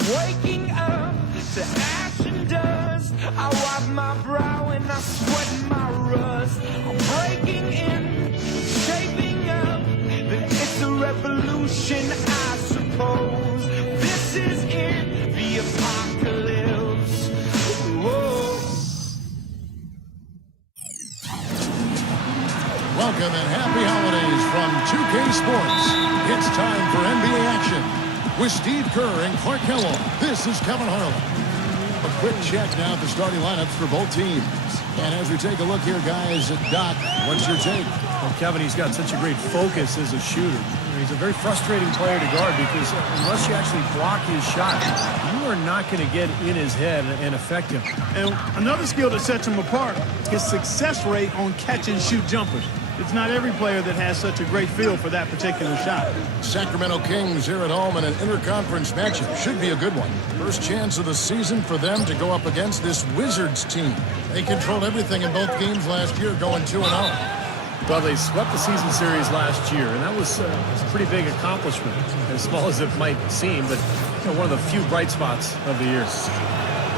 Waking up to ash and dust. I wipe my brow and I sweat my rust. I'm breaking in, shaping up. Then it's a revolution, I suppose. This is it, the apocalypse. Whoa. Welcome and happy holidays from 2K Sports. It's time for NBA action. With Steve Kerr and Clark Kellogg, this is Kevin Harlan. A quick check now at the starting lineups for both teams. And as we take a look here, guys, Doc, what's your take? Well, Kevin, he's got such a great focus as a shooter. He's a very frustrating player to guard because unless you actually block his shot, you are not going to get in his head and affect him. And another skill that sets him apart is success rate on catch-and-shoot jumpers. It's not every player that has such a great feel for that particular shot. Sacramento Kings here at home in an interconference matchup. Should be a good one. First chance of the season for them to go up against this Wizards team. They controlled everything in both games last year, going 2-0. Well, they swept the season series last year, and that was a pretty big accomplishment, as small as it might seem, but one of the few bright spots of the year.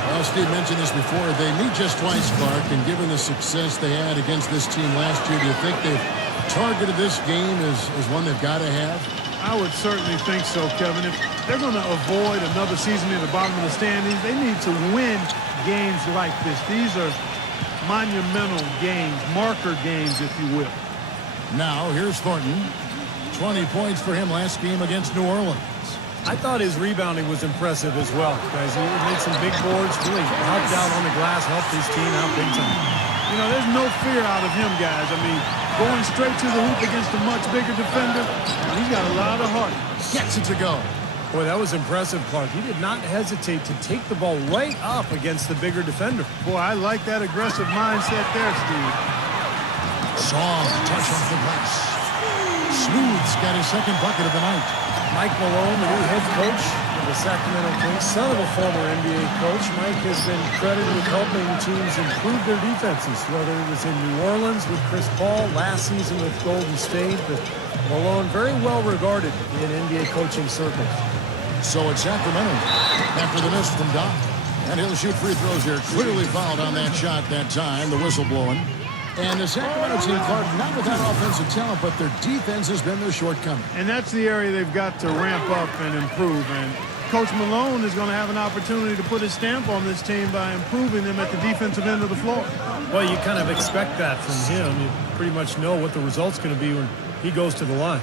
Well, Steve mentioned this before. They meet just twice, Clark, and given the success they had against this team last year, do you think they've targeted this game as one they've got to have? I would certainly think so, Kevin. If they're going to avoid another season in the bottom of the standings, they need to win games like this. These are monumental games, marker games, if you will. Now, here's Thornton. 20 points for him last game against New Orleans. I thought his rebounding was impressive as well, guys. He made some big boards, really helped out on the glass, helped his team out big time. You know, there's no fear out of him, guys. I mean, going straight to the hoop against a much bigger defender, he's got a lot of heart. Gets it to go. Boy, that was impressive, Clark. He did not hesitate to take the ball right up against the bigger defender. Boy, I like that aggressive mindset there, Steve. Song, touch off the glass. Smooth's got his second bucket of the night. Mike Malone, the new head coach of the Sacramento Kings, son of a former NBA coach. Mike has been credited with helping teams improve their defenses, whether it was in New Orleans with Chris Paul, last season with Golden State. But Malone, very well regarded in NBA coaching circles. So it's Sacramento after the miss from Doc. And he'll shoot free throws here. Clearly fouled on that shot that time, the whistle blowing. And the Sacramento team, Clark, not without offensive talent, but their defense has been their shortcoming. And that's the area they've got to ramp up and improve. And Coach Malone is going to have an opportunity to put his stamp on this team by improving them at the defensive end of the floor. Well, you kind of expect that from him. You pretty much know what the result's going to be when he goes to the line.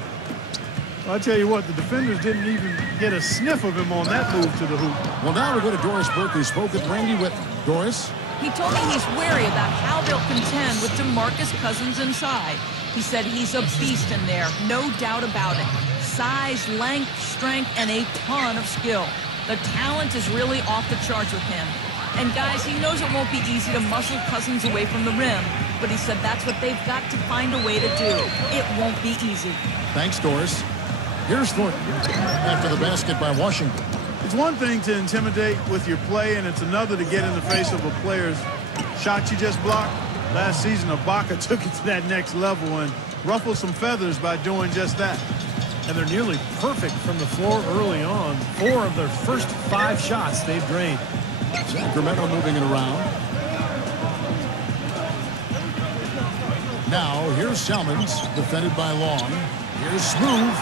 I'll tell you what, the defenders didn't even get a sniff of him on that move to the hoop. Well, now we go to Doris Burke, who spoke with Randy Whitman. Doris? He told me he's wary about how they'll contend with DeMarcus Cousins inside. He said he's a beast in there, no doubt about it. Size, length, strength, and a ton of skill. The talent is really off the charts with him. And guys, he knows it won't be easy to muscle Cousins away from the rim, but he said that's what they've got to find a way to do. It won't be easy. Thanks, Doris. Here's Thornton after the basket by Washington. It's one thing to intimidate with your play, and it's another to get in the face of a player's shot you just blocked. Last season, Ibaka took it to that next level and ruffled some feathers by doing just that. And they're nearly perfect from the floor early on. 4 of their first 5 shots they've drained. Sacramento moving it around. Now, here's Salmons, defended by Long. Here's Smooth.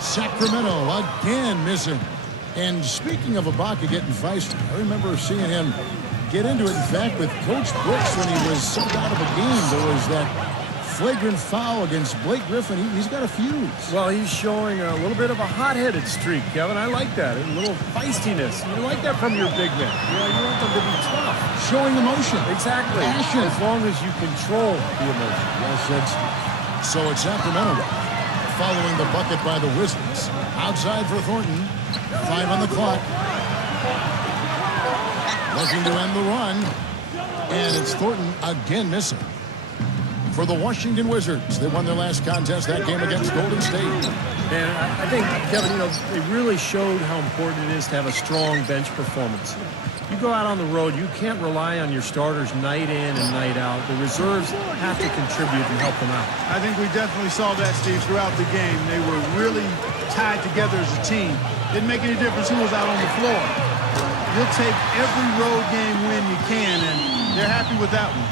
Sacramento again missing. And speaking of Ibaka getting feisty, I remember seeing him get into it. In fact, with Coach Brooks when he was subbed out of a game, there was that flagrant foul against Blake Griffin. He's got a fuse. Well, he's showing a little bit of a hot-headed streak, Kevin. I like that. A little feistiness. You like that from your big men. You want them to be tough. Showing emotion. Exactly. Passion. As long as you control the emotion. Well said, Steve. So it's Sacramento following the bucket by the Wizards. Outside for Thornton. 5 on the clock. Looking to end the run. And it's Thornton again missing. For the Washington Wizards, they won their last contest, that game against Golden State. And I think, Kevin, they really showed how important it is to have a strong bench performance. You go out on the road, you can't rely on your starters night in and night out. The reserves have to contribute and help them out. I think we definitely saw that, Steve, throughout the game. They were really tied together as a team. Didn't make any difference who was out on the floor. You'll take every road game win you can, and they're happy with that one.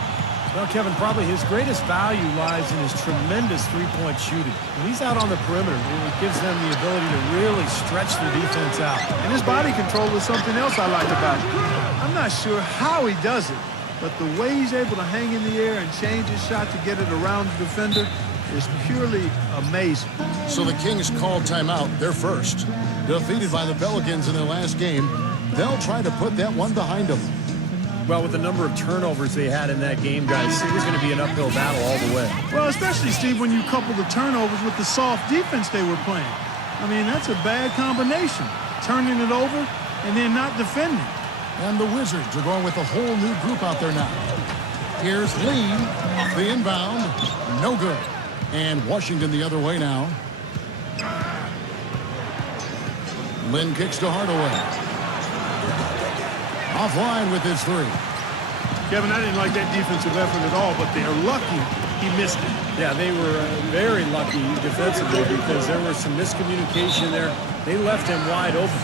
Well, Kevin, probably his greatest value lies in his tremendous three-point shooting. When he's out on the perimeter, it gives them the ability to really stretch the defense out. And his body control is something else I like about him. I'm not sure how he does it, but the way he's able to hang in the air and change his shot to get it around the defender is purely amazing. So the Kings called timeout. They're first. Defeated by the Pelicans in their last game, they'll try to put that one behind them. Well, with the number of turnovers they had in that game, guys, it was going to be an uphill battle all the way. Well, especially, Steve, when you couple the turnovers with the soft defense they were playing. I mean, that's a bad combination. Turning it over and then not defending. And the Wizards are going with a whole new group out there now. Here's Lee off the inbound. No good. And Washington the other way now. Lynn kicks to Hardaway. Offline with his three. Kevin, I didn't like that defensive effort at all, but they're lucky he missed it. Yeah, they were very lucky defensively because there was some miscommunication there. They left him wide open.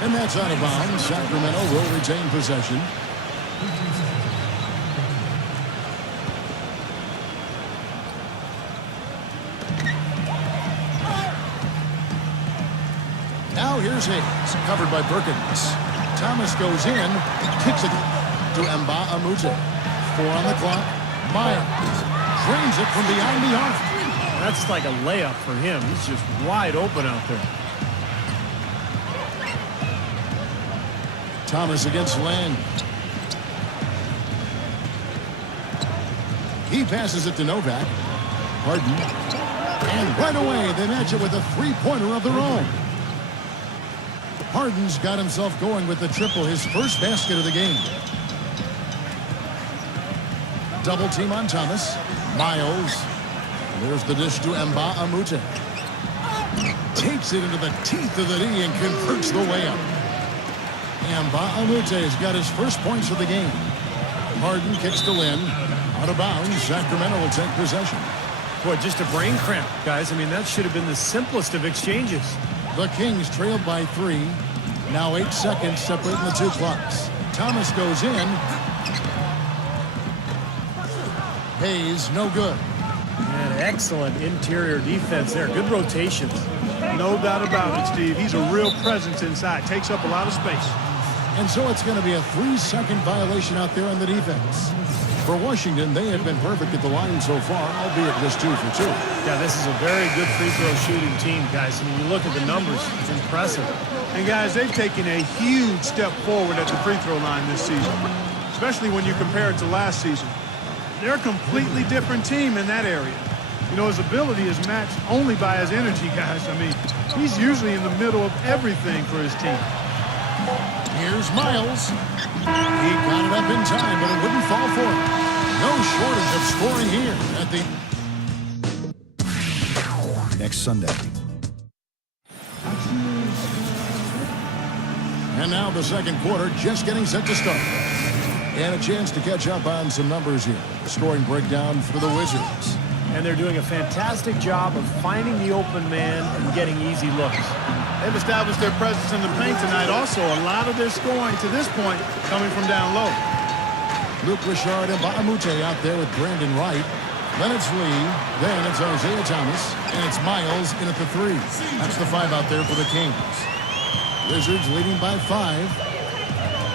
And that's out of bounds. Sacramento will retain possession. Now here's Hayes, covered by Perkins. Thomas goes in, kicks it to Mbah a Moute. 4 on the clock. Miles drains it from behind the arc. That's like a layup for him. He's just wide open out there. Thomas against Land. He passes it to Novak. Harden. And right away, they match it with a three-pointer of their own. Harden's got himself going with the triple, his first basket of the game. Double team on Thomas. Miles. There's the dish to Mbah a Moute. Takes it into the teeth of the knee and converts the layup. Mbah a Moute has got his first points of the game. Harden kicks to Lynn. Out of bounds, Sacramento will take possession. Boy, just a brain cramp, guys. I mean, that should have been the simplest of exchanges. The Kings trailed by 3. Now 8 seconds separating the two clocks. Thomas goes in. Hayes, no good. And excellent interior defense there. Good rotations. No doubt about it, Steve. He's a real presence inside. Takes up a lot of space. And so it's going to be a 3-second violation out there on the defense. For Washington, they have been perfect at the line so far, albeit just 2 for 2. Yeah, this is a very good free throw shooting team, guys. I mean, you look at the numbers, it's impressive. And, guys, they've taken a huge step forward at the free throw line this season, especially when you compare it to last season. They're a completely different team in that area. You know, his ability is matched only by his energy, guys. I mean, he's usually in the middle of everything for his team. Here's Miles. He got it up in time, but it wouldn't fall for him. No shortage of scoring here at the next Sunday. And now the second quarter just getting set to start. And a chance to catch up on some numbers here. Scoring breakdown for the Wizards. And they're doing a fantastic job of finding the open man and getting easy looks. They've established their presence in the paint tonight. Also, a lot of their scoring to this point coming from down low. Luke Richard and Mbah a Moute out there with Brandon Wright. Then it's Lee. Then it's Isaiah Thomas. And it's Miles in at the 3. That's the 5 out there for the Kings. Wizards leading by 5.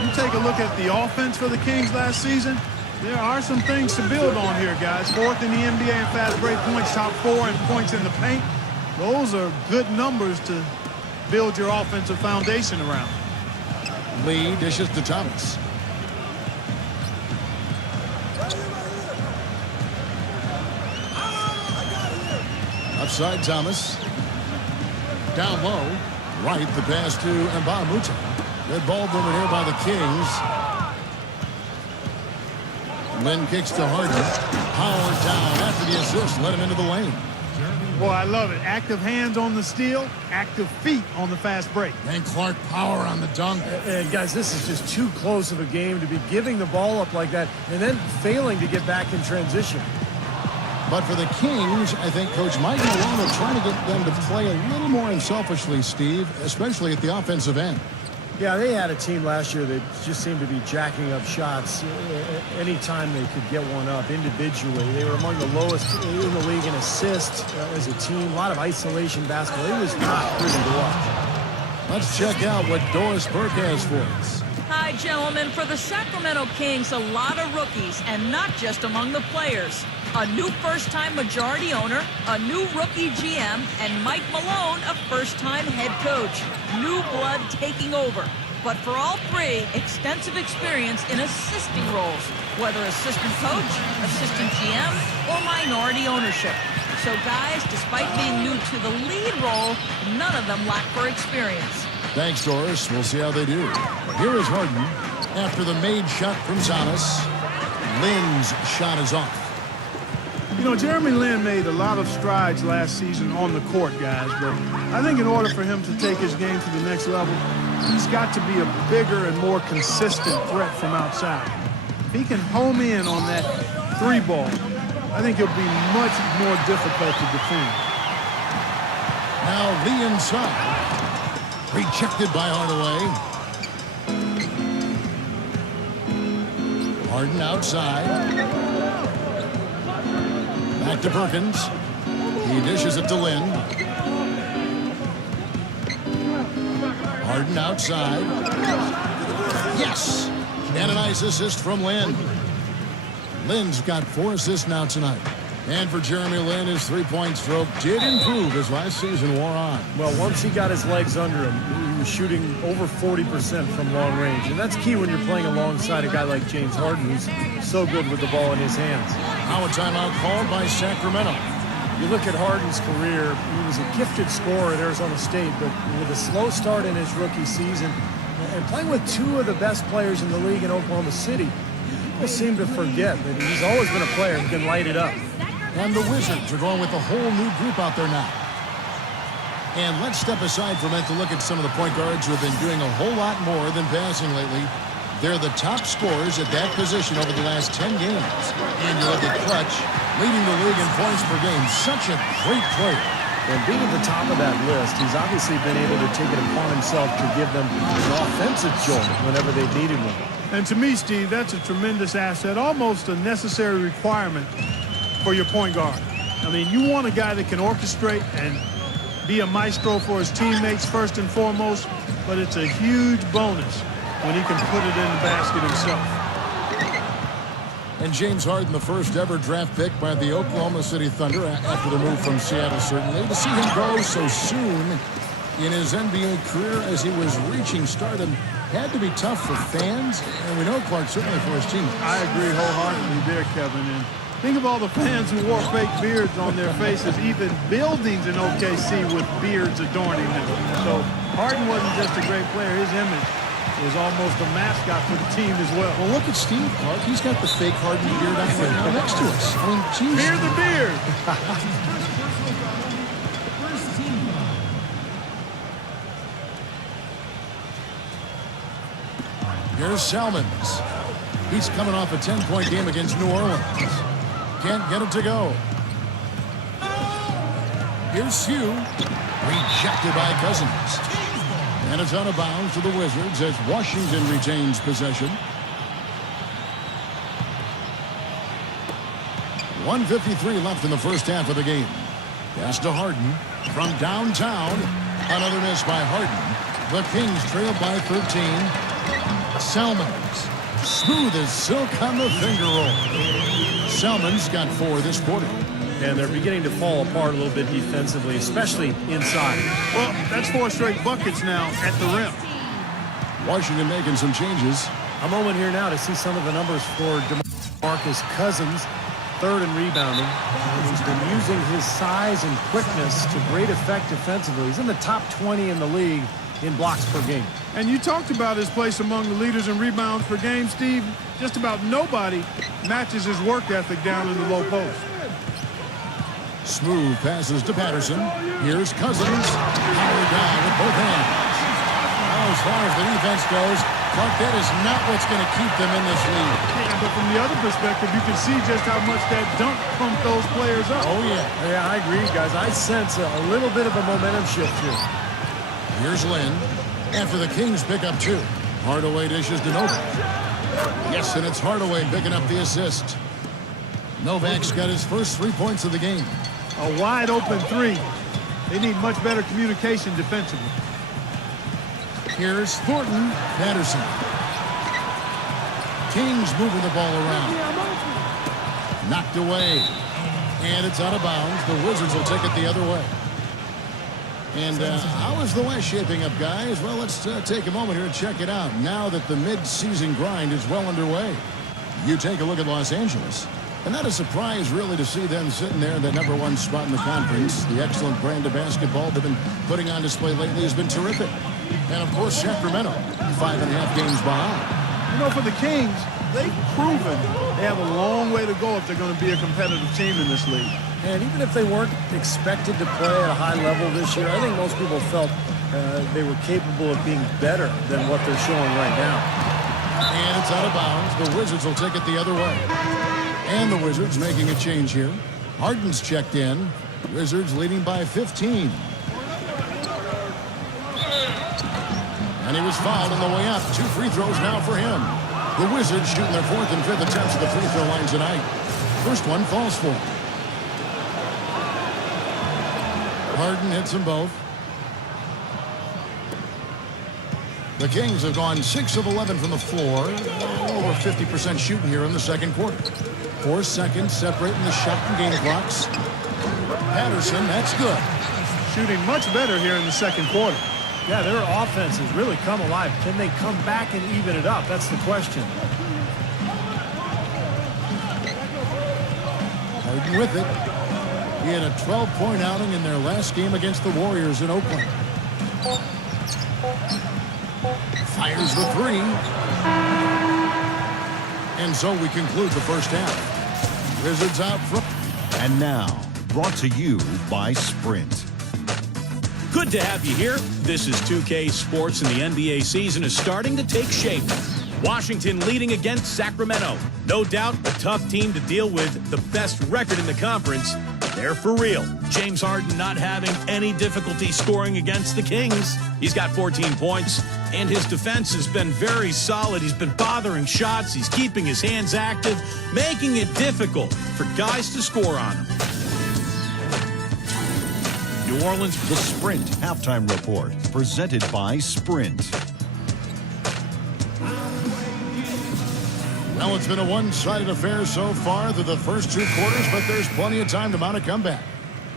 You take a look at the offense for the Kings last season. There are some things to build on here, guys. 4th in the NBA in fast break points, top 4 in points in the paint. Those are good numbers to build your offensive foundation around. Lee dishes to Thomas. Outside Thomas. Down low. Right, the pass to Mbah a Moute. Good ball movement here by the Kings. Lynn kicks to Harden. Howard down after the assist. Let him into the lane. Boy, I love it. Active hands on the steal, active feet on the fast break. And Clark Power on the dunk. And guys, this is just too close of a game to be giving the ball up like that and then failing to get back in transition. But for the Kings, I think Coach Mike Malone will try to get them to play a little more unselfishly, Steve, especially at the offensive end. Yeah, they had a team last year that just seemed to be jacking up shots anytime they could get one up individually. They were among the lowest in the league in assists as a team. A lot of isolation basketball. It was not pretty to watch. Let's check out what Doris Burke has for us. Hi, gentlemen. For the Sacramento Kings, a lot of rookies, and not just among the players. A new first-time majority owner, a new rookie GM, and Mike Malone, a first-time head coach. New blood taking over. But for all three, extensive experience in assisting roles, whether assistant coach, assistant GM, or minority ownership. So guys, despite being new to the lead role, none of them lack for experience. Thanks, Doris. We'll see how they do. Here is Harden. After the made shot from Giannis, Lynn's shot is off. You know, Jeremy Lin made a lot of strides last season on the court, guys, but I think in order for him to take his game to the next level, he's got to be a bigger and more consistent threat from outside. If he can home in on that three ball, I think it'll be much more difficult to defend. Now Lee inside. Rejected by Hardaway. Harden outside. Back to Perkins. He dishes it to Lin. Harden outside. Yes! And a nice assist from Lin. Lin's got 4 assists now tonight. And for Jeremy Lin, his three-point stroke did improve as last season wore on. Well, once he got his legs under him, he was shooting over 40% from long range. And that's key when you're playing alongside a guy like James Harden, who's so good with the ball in his hands. Now a timeout called by Sacramento. You look at Harden's career, he was a gifted scorer at Arizona State, but with a slow start in his rookie season and playing with 2 of the best players in the league in Oklahoma City, people seem to forget that he's always been a player who can light it up. And the Wizards are going with a whole new group out there now. And let's step aside for a minute to look at some of the point guards who have been doing a whole lot more than passing lately. They're the top scorers at that position over the last 10 games. And you look at Clutch, leading the league in points per game. Such a great player. And being at the top of that list, he's obviously been able to take it upon himself to give them an offensive jolt whenever they needed one. And to me, Steve, that's a tremendous asset, almost a necessary requirement for your point guard. I mean, you want a guy that can orchestrate and be a maestro for his teammates first and foremost, but it's a huge bonus when he can put it in the basket himself. And James Harden, the first ever draft pick by the Oklahoma City Thunder after the move from Seattle, certainly. To see him go so soon in his NBA career as he was reaching stardom had to be tough for fans, and we know, Clark, certainly for his team. I agree wholeheartedly there, Kevin. And think of all the fans who wore fake beards on their faces, even buildings in OKC with beards adorning them. So Harden wasn't just a great player. His image was almost a mascot for the team as well. Well, look at Steve, Clark. He's got the fake Harden beard on right now next to us. I mean, geez. Fear the beard. Here's Salmons. He's coming off a 10-point game against New Orleans. Can't get it to go. Here's Hugh. Rejected by Cousins. And it's out of bounds to the Wizards as Washington retains possession. 1:53 left in the first half of the game. Pass to Harden. From downtown. Another miss by Harden. The Kings trail by 13. Salmons. Smooth as silk on the finger roll. Salmons got 4 this quarter. And they're beginning to fall apart a little bit defensively, especially inside. Well, that's 4 straight buckets now at the rim. Washington making some changes. A moment here now to see some of the numbers for DeMarcus Cousins, 3rd in rebounding. And he's been using his size and quickness to great effect defensively. He's in the top 20 in the league in blocks per game. And you talked about his place among the leaders in rebounds per game, Steve. Just about nobody matches his work ethic down in the low post. Smooth passes to Patterson. Here's Cousins. Powered down with both hands. Oh, as far as the defense goes. Clark, that is not what's going to keep them in this league. Yeah, but from the other perspective, you can see just how much that dunk pumped those players up. Oh, yeah. Yeah, I agree, guys. I sense a little bit of a momentum shift here. Here's Lynn. After the Kings pick up 2. Hardaway dishes to Novak. Yes, and it's Hardaway picking up the assist. Novak's got his first 3 points of the game. A wide open 3. They need much better communication defensively. Here's Thornton Patterson. Kings moving the ball around. Knocked away. And it's out of bounds. The Wizards will take it the other way. And how is the West shaping up, guys? Well, let's take a moment here and check it out. Now that the mid-season grind is well underway, you take a look at Los Angeles. And not a surprise, really, to see them sitting there in that #1 spot in the conference. The excellent brand of basketball they've been putting on display lately has been terrific. And, of course, Sacramento, 5.5 games behind. You know, for the Kings, they've proven they have a long way to go if they're going to be a competitive team in this league. And even if they weren't expected to play at a high level this year, I think most people felt they were capable of being better than what they're showing right now. And it's out of bounds. The Wizards will take it the other way. And the Wizards making a change here. Harden's checked in. Wizards leading by 15. And he was fouled on the way up. 2 free throws now for him. The Wizards shooting their 4th and 5th attempts at the free throw line tonight. First one falls for him. Harden hits them both. The Kings have gone 6 of 11 from the floor. Over 50% shooting here in the second quarter. 4 seconds separating the shot and game clocks. Patterson, that's good. Shooting much better here in the second quarter. Yeah, their offense has really come alive. Can they come back and even it up? That's the question. Harden with it. He had a 12-point outing in their last game against the Warriors in Oakland. Fires the 3. And so we conclude the first half. Wizards out front. And now, brought to you by Sprint. Good to have you here. This is 2K Sports, and the NBA season is starting to take shape. Washington leading against Sacramento. No doubt a tough team to deal with, the best record in the conference. They're for real. James Harden not having any difficulty scoring against the Kings. He's got 14 points, and his defense has been very solid. He's been bothering shots. He's keeping his hands active, making it difficult for guys to score on him. New Orleans, the Sprint halftime report, presented by Sprint. Well, it's been a one-sided affair so far through the first 2 quarters, but there's plenty of time to mount a comeback.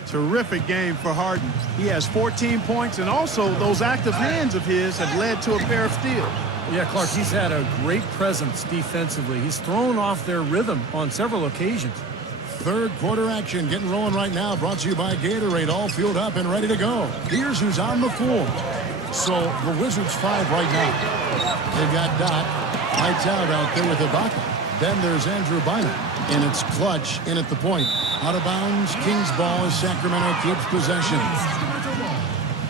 Terrific game for Harden. He has 14 points, and also those active hands of his have led to a pair of steals. Yeah, Clark, he's had a great presence defensively. He's thrown off their rhythm on several occasions. Third quarter action getting rolling right now, brought to you by Gatorade, all fueled up and ready to go. Here's who's on the floor. So the Wizards 5 right now. They've got Dot, Hightower out there with Ibaka. Then there's Andrew Bynum, and it's Clutch in at the point. Out of bounds, Kings ball as Sacramento keeps possession.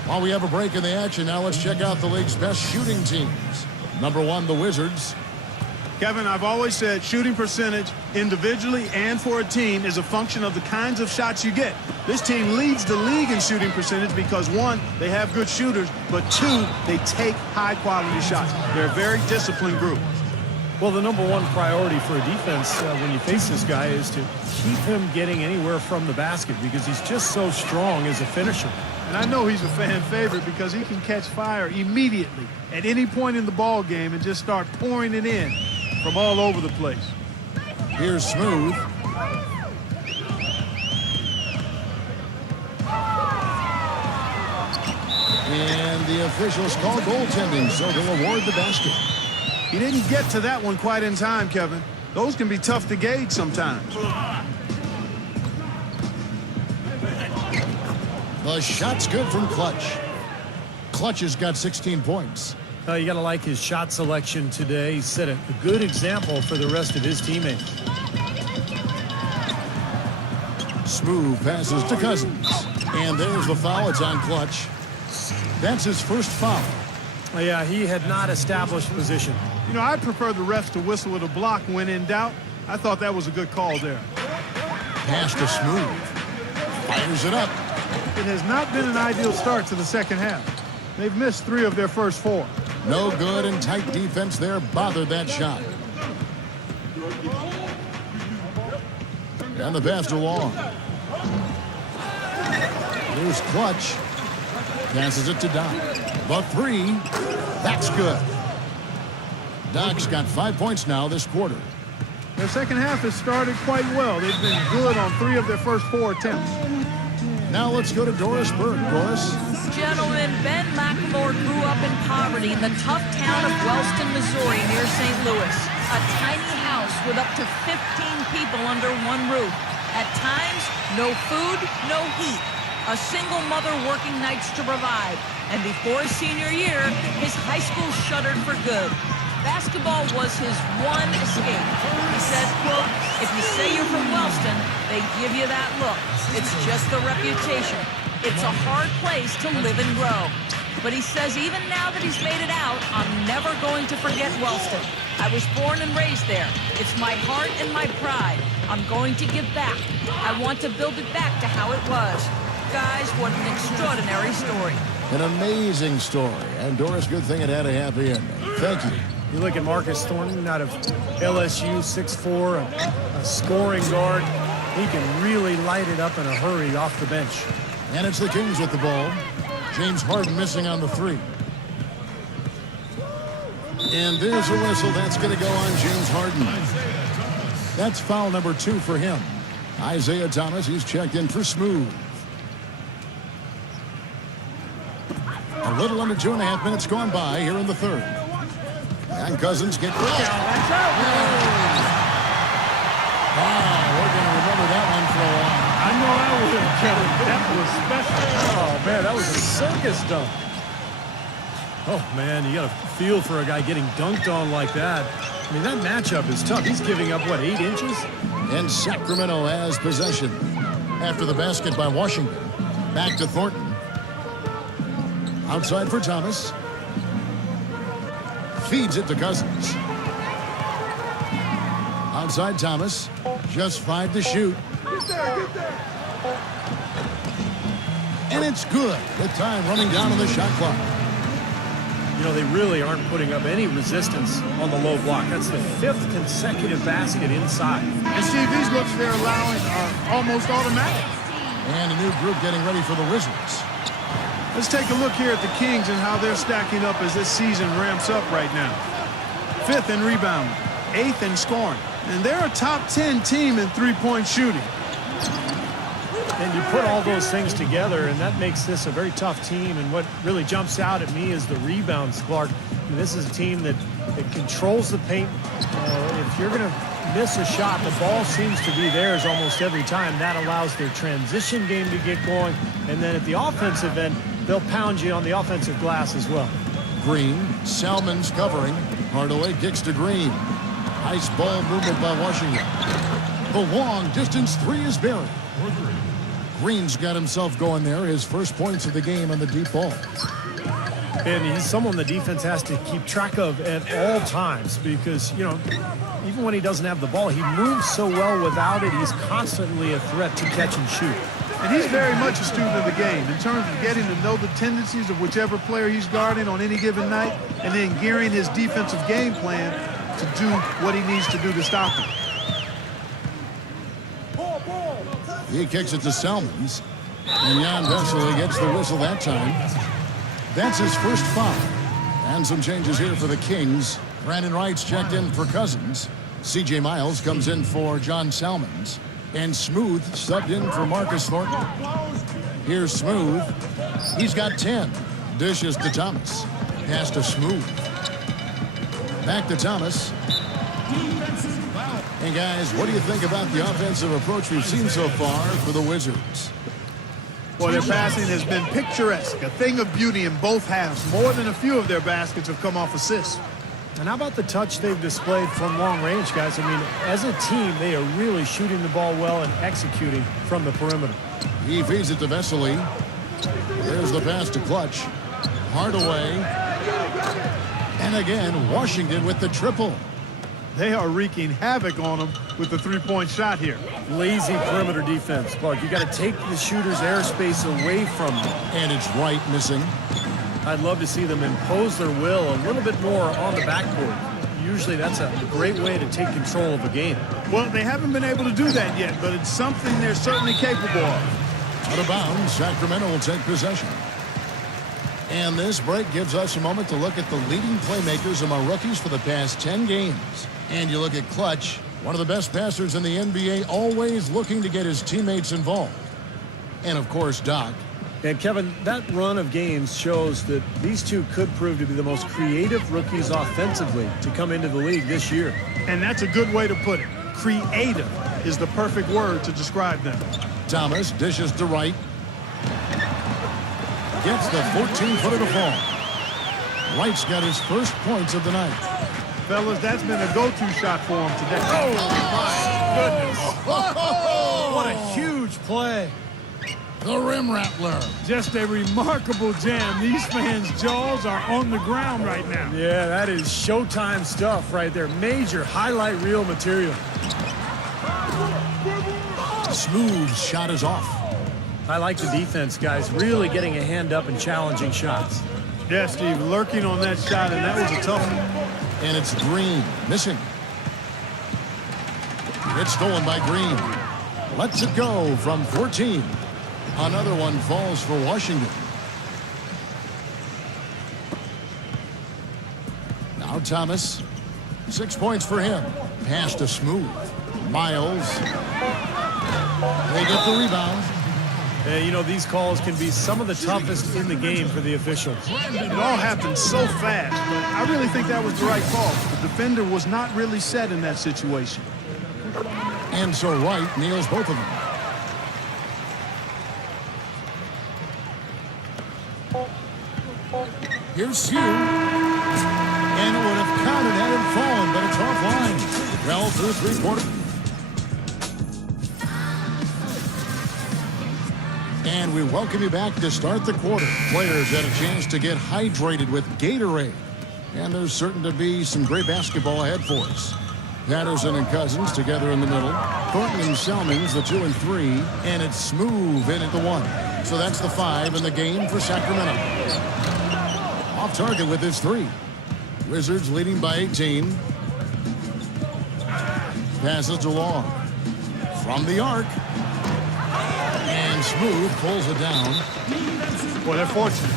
While we have a break in the action, now let's check out the league's best shooting teams. #1, the Wizards. Kevin, I've always said shooting percentage individually and for a team is a function of the kinds of shots you get. This team leads the league in shooting percentage because, 1, they have good shooters, but 2, they take high-quality shots. They're a very disciplined group. Well, the #1 priority for a defense when you face this guy is to keep him getting anywhere from the basket because he's just so strong as a finisher. And I know he's a fan favorite because he can catch fire immediately at any point in the ball game and just start pouring it in from all over the place. Here's Smooth. And the officials call goaltending, so they'll award the basket. He didn't get to that one quite in time, Kevin. Those can be tough to gauge sometimes. The shot's good from Clutch. Clutch has got 16 points. You got to like his shot selection today. He set a good example for the rest of his teammates. Smooth passes to Cousins. And there's the foul. It's on Clutch. That's his first foul. Oh, yeah, he had not established position. You know, I prefer the refs to whistle with a block when in doubt. I thought that was a good call there. Pass to Smooth. Fires it up. It has not been an ideal start to the second half. They've missed 3 of their first 4. No good, and tight defense there bothered that shot. And the pass to Long. Here's Clutch. Passes it to Doc. The 3. That's good. Doc's got 5 points now this quarter. Their second half has started quite well. They've been good on 3 of their first 4 attempts. Now let's go to Doris Burke. Doris. Gentlemen, Ben McLemore grew up in poverty in the tough town of Wellston, Missouri, near St. Louis. A tiny house with up to 15 people under one roof. At times, no food, no heat. A single mother working nights to provide. And before his senior year, his high school shuttered for good. Basketball was his one escape. He said, quote, if you say you're from Wellston, they give you that look. It's just the reputation. It's a hard place to live and grow. But he says even now that he's made it out, I'm never going to forget Wellston. I was born and raised there. It's my heart and my pride. I'm going to give back. I want to build it back to how it was. Guys, what an extraordinary story. An amazing story. And Doris, good thing it had a happy ending. Thank you. You look at Marcus Thornton out of LSU, 6'4", a scoring guard. He can really light it up in a hurry off the bench. And it's the Kings with the ball. James Harden missing on the 3. And there's a whistle. That's going to go on James Harden. That's foul number 2 for him. Isaiah Thomas, he's checked in for Smooth. A little under 2.5 minutes gone by here in the 3rd. And Cousins get quick out. That's out. Wow, we're going to remember that one for a while. I know I would, Kevin. That was special. Oh, man, that was a circus dunk. Oh, man, you got a feel for a guy getting dunked on like that. I mean, that matchup is tough. He's giving up, what, 8 inches? And Sacramento has possession. After the basket by Washington. Back to Thornton. Outside for Thomas. Feeds it to Cousins. Outside Thomas. Just 5 to shoot. Get there. And it's good. With time running down on the shot clock. You know, they really aren't putting up any resistance on the low block. That's the 5th consecutive basket inside. And Steve, these looks they're allowing are almost automatic. And a new group getting ready for the Wizards. Let's take a look here at the Kings and how they're stacking up as this season ramps up right now. 5th in rebounding, 8th in scoring. And they're a top 10 team in three-point shooting. And you put all those things together, and that makes this a very tough team. And what really jumps out at me is the rebounds, Clark. I mean, this is a team that controls the paint. If you're going to miss a shot, the ball seems to be theirs almost every time. That allows their transition game to get going. And then at the offensive end, they'll pound you on the offensive glass as well. Green, Salmon's covering. Hardaway kicks to Green. Nice ball movement by Washington. The long distance 3 is buried. Green's got himself going there. His first points of the game on the deep ball. And he's someone the defense has to keep track of at all times because, you know, even when he doesn't have the ball, he moves so well without it. He's constantly a threat to catch and shoot. And he's very much a student of the game in terms of getting to know the tendencies of whichever player he's guarding on any given night and then gearing his defensive game plan to do what he needs to do to stop him. He kicks it to Salmons. And Jan Vesely gets the whistle that time. That's his first foul. And some changes here for the Kings. Brandon Wright's checked in for Cousins. C.J. Miles comes in for John Salmons. And Smooth subbed in for Marcus Thornton. Here's Smooth. He's got 10. Dishes to Thomas. Pass to Smooth. Back to Thomas. And guys, what do you think about the offensive approach we've seen so far for the Wizards? Well, their passing has been picturesque, a thing of beauty in both halves. More than a few of their baskets have come off assists. And how about the touch they've displayed from long range, guys? I mean, as a team, they are really shooting the ball well and executing from the perimeter. He feeds it to Vesely. There's the pass to Clutch. Hardaway. And again, Washington with the triple. They are wreaking havoc on them with the three-point shot here. Lazy perimeter defense, Clark. You got to take the shooter's airspace away from them. And it's Wright missing. I'd love to see them impose their will a little bit more on the backcourt. Usually that's a great way to take control of a game. Well, they haven't been able to do that yet, but it's something they're certainly capable of. Out of bounds, Sacramento will take possession. And this break gives us a moment to look at the leading playmakers among rookies for the past 10 games. And you look at Clutch, one of the best passers in the NBA, always looking to get his teammates involved. And, of course, Doc. And, Kevin, that run of games shows that these two could prove to be the most creative rookies offensively to come into the league this year. And that's a good way to put it. Creative is the perfect word to describe them. Thomas dishes to Wright. Gets the 14-footer to fall. Wright's got his first points of the night. Fellas, that's been a go-to shot for him today. Oh, my goodness. What a huge play. The rim rattler. Just a remarkable jam. These fans' jaws are on the ground right now. Yeah, that is Showtime stuff right there. Major highlight reel material. Smooth shot is off. I like the defense, guys. Really getting a hand up and challenging shots. Yeah, Steve, lurking on that shot, and that was a tough one. And it's Green missing. It's stolen by Green. Lets it go from 14. Another one falls for Washington. Now Thomas. 6 points for him. Pass to Smooth. Miles. They get the rebound. You know, these calls can be some of the toughest in the game for the officials. It all happened so fast, but I really think that was the right call. The defender was not really set in that situation. And so Wright kneels both of them. Here's Hugh. And it would have counted had him fallen, but it's offline. Well, through three-quarters. And we welcome you back to start the quarter. Players had a chance to get hydrated with Gatorade. And there's certain to be some great basketball ahead for us. Patterson and Cousins together in the middle. Thornton and Salmons, the 2 and 3. And it's Smooth in at the 1. So that's the 5 in the game for Sacramento. Off target with his 3. Wizards leading by 18. Passes to Long. From the arc. And Smooth pulls it down. Well, they're fortunate.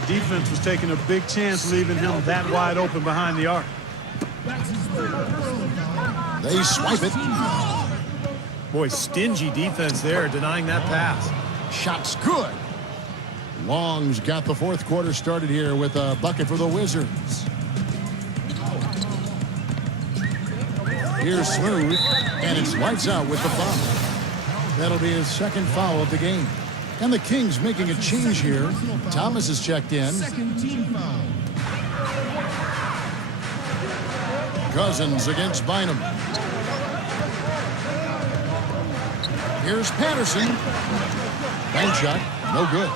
The defense was taking a big chance leaving him that wide open behind the arc. They swipe it. Boy, stingy defense there, denying that pass. Shot's good. Long's got the fourth quarter started here with a bucket for the Wizards. Here's Smooth, and it's lights out with the foul. That'll be his second foul of the game. And the Kings making a change here. Thomas is checked in. Cousins against Bynum. Here's Patterson. Bank shot, no good.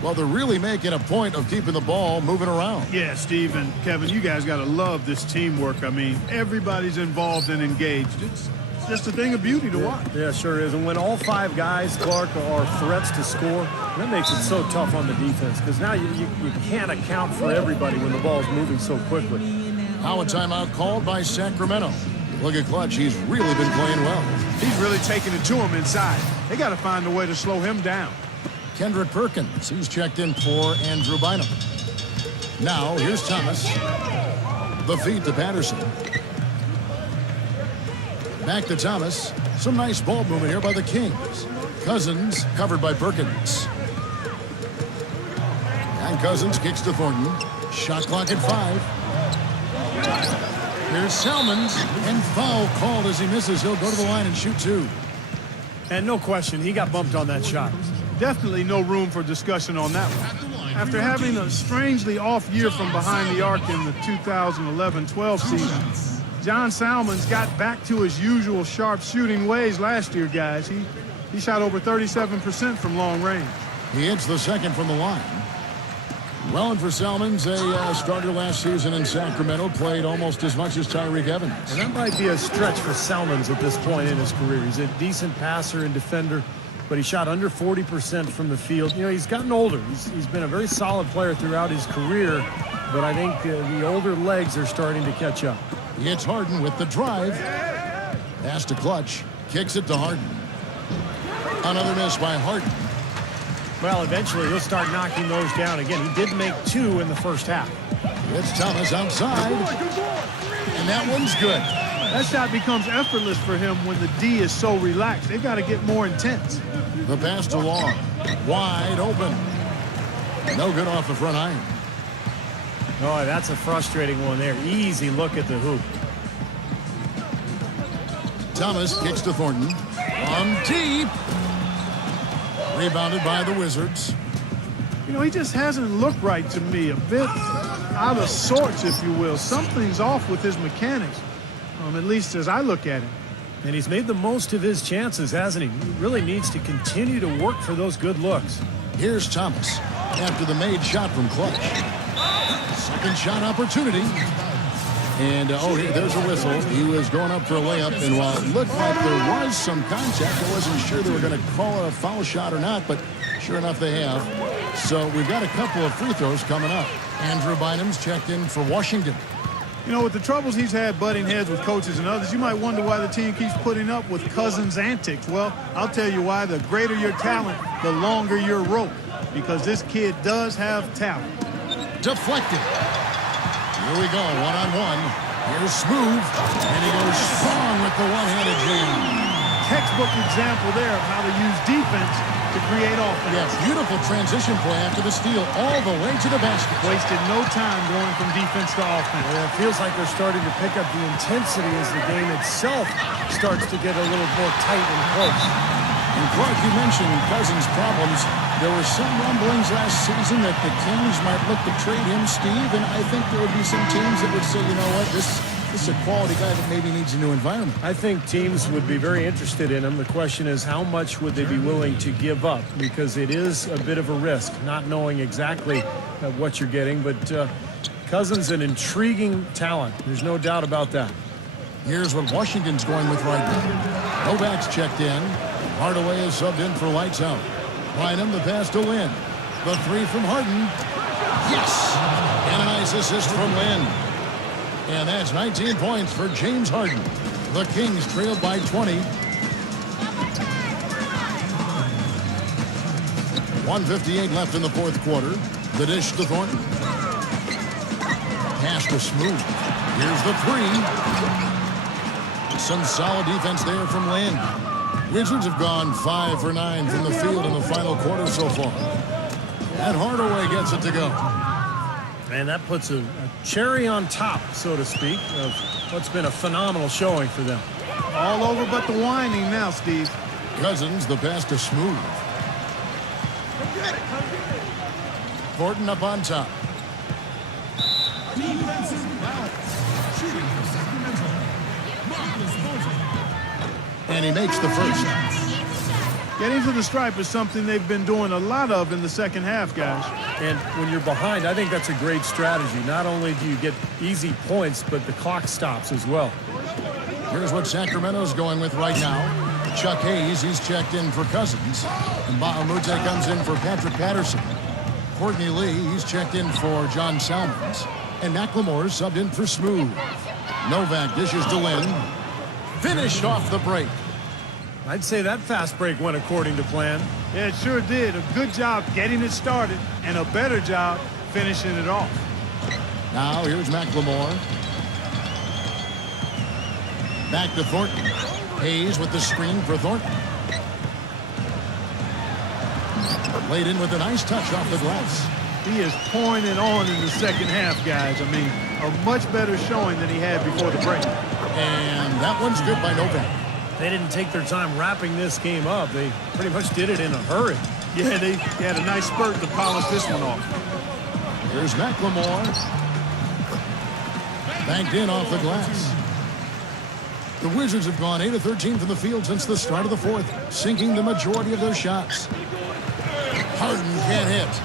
Well, they're really making a point of keeping the ball moving around. Yeah, Steve and Kevin, you guys got to love this teamwork. I mean, everybody's involved and engaged. It's just a thing of beauty to watch. Yeah, sure is. And when all 5 guys, Clark, are threats to score, that makes it so tough on the defense because now you can't account for everybody when the ball's moving so quickly. Now a timeout called by Sacramento. Look at Clutch. He's really been playing well. He's really taking it to him inside. They got to find a way to slow him down. Kendrick Perkins. He's checked in for Andrew Bynum. Now here's Thomas. The feed to Patterson. Back to Thomas. Some nice ball movement here by the Kings. Cousins covered by Perkins. And Cousins kicks to Thornton. Shot clock at 5. Here's Salmons. And foul called as he misses. He'll go to the line and shoot 2. And no question, he got bumped on that shot. Definitely no room for discussion on that one. After having a strangely off year from behind the arc in the 2011-12 season, John Salmons got back to his usual sharp shooting ways last year, guys. He shot over 37% from long range. He hits the second from the line. Well, and for Salmons, a starter last season in Sacramento, played almost as much as Tyreke Evans. And that might be a stretch for Salmons at this point in his career. He's a decent passer and defender, but he shot under 40% from the field. You know, he's gotten older. He's been a very solid player throughout his career, but I think the older legs are starting to catch up. It's Harden with the drive. Pass to Clutch. Kicks it to Harden. Another miss by Harden. Well, eventually he'll start knocking those down again. He did make 2 in the first half. It's Thomas outside. And that one's good. That shot becomes effortless for him when the D is so relaxed. They've got to get more intense. The pass to Long. Wide open. No good off the front iron. Oh, that's a frustrating one there. Easy look at the hoop. Thomas kicks to Thornton. From deep. Rebounded by the Wizards. You know, he just hasn't looked right to me. A bit out of sorts, if you will. Something's off with his mechanics, at least as I look at him. And he's made the most of his chances, hasn't he? He really needs to continue to work for those good looks. Here's Thomas after the made shot from Clutch. Second shot opportunity. And, there's a whistle. He was going up for a layup, and while it looked like there was some contact, I wasn't sure they were going to call it a foul shot or not, but sure enough they have. So we've got a couple of free throws coming up. Andrew Bynum's checked in for Washington. You know, with the troubles he's had butting heads with coaches and others, you might wonder why the team keeps putting up with Cousins' antics. Well, I'll tell you why. The greater your talent, the longer your rope, because this kid does have talent. Deflected. Here we go, one-on-one. Here's Smooth, and he goes strong with the one-handed jam. Textbook example there of how to use defense to create offense. Yeah, beautiful transition play after the steal, all the way to the basket. Wasted no time going from defense to offense. Well, it feels like they're starting to pick up the intensity as the game itself starts to get a little more tight and close. And Clark, you mentioned Cousins' problems. There were some rumblings last season that the Kings might look to trade him, Steve, and I think there would be some teams that would say, you know what, this is a quality guy that maybe needs a new environment. I think teams would be very interested in him. The question is, how much would they be willing to give up? Because it is a bit of a risk, not knowing exactly what you're getting. But Cousins, an intriguing talent. There's no doubt about that. Here's what Washington's going with right now. Novak's checked in. Hardaway is subbed in for lights out. Bynum, the pass to Lynn. The three from Harden. Yes! And a nice assist from Lynn. And that's 19 points for James Harden. The Kings trailed by 20. 1:58 left in the fourth quarter. The dish to Thornton. Pass to Smooth. Here's the three. Some solid defense there from Lynn. Wizards have gone 5 for 9 from the field in the final quarter so far. And Hardaway gets it to go. And that puts a cherry on top, so to speak, of what's been a phenomenal showing for them. All over but the whining now, Steve. Cousins, the pass to Smooth. Thornton up on top. And he makes the first. Getting to the stripe is something they've been doing a lot of in the second half, guys. And when you're behind, I think that's a great strategy. Not only do you get easy points, but the clock stops as well. Here's what Sacramento's going with right now. Chuck Hayes, he's checked in for Cousins. And Bahamute comes in for Patrick Patterson. Courtney Lee, he's checked in for John Salmons. And McLemore's subbed in for Smooth. Novak dishes to Lynn. Finished off the break. I'd say that fast break went according to plan. Yeah, it sure did. A good job getting it started and a better job finishing it off. Now here's McLemore. Back to Thornton. Hayes with the screen for Thornton. Laid in with a nice touch off the glass. He is pouring it on in the second half, guys. I mean, a much better showing than he had before the break. And that one's good by Novak. They didn't take their time wrapping this game up. They pretty much did it in a hurry. Yeah, they had a nice spurt to polish this one off. Here's McLemore. Banked in off the glass. The Wizards have gone 8 of 13 from the field since the start of the fourth, sinking the majority of their shots. Harden can't hit.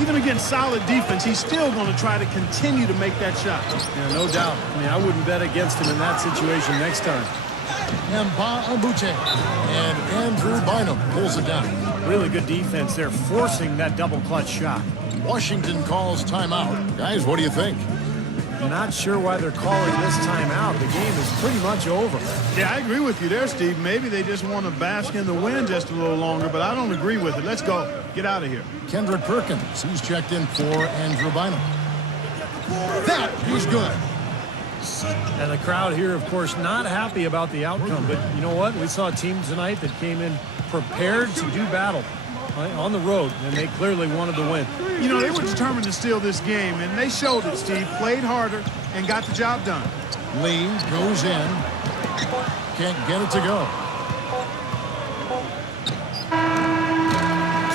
Even against solid defense, he's still going to try to continue to make that shot. Yeah, no doubt. I mean, I wouldn't bet against him in that situation next time. Mba Abute. And Andrew Bynum pulls it down. Really good defense there, forcing that double clutch shot. Washington calls timeout. Guys, what do you think? Not sure why they're calling this timeout. The game is pretty much over. Yeah, I agree with you there, Steve. Maybe they just want to bask in the win just a little longer, but I don't agree with it. Let's go. Get out of here. Kendrick Perkins, he's checked in for Andrew Bynum. That is good. And the crowd here, of course, not happy about the outcome. But you know what? We saw a team tonight that came in prepared to do battle on the road, and they clearly wanted to win. You know, they were determined to steal this game, and they showed it, Steve. Played harder and got the job done. Lee goes in. Can't get it to go.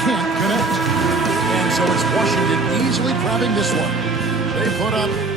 Can't connect. And so it's Washington easily grabbing this one. They put up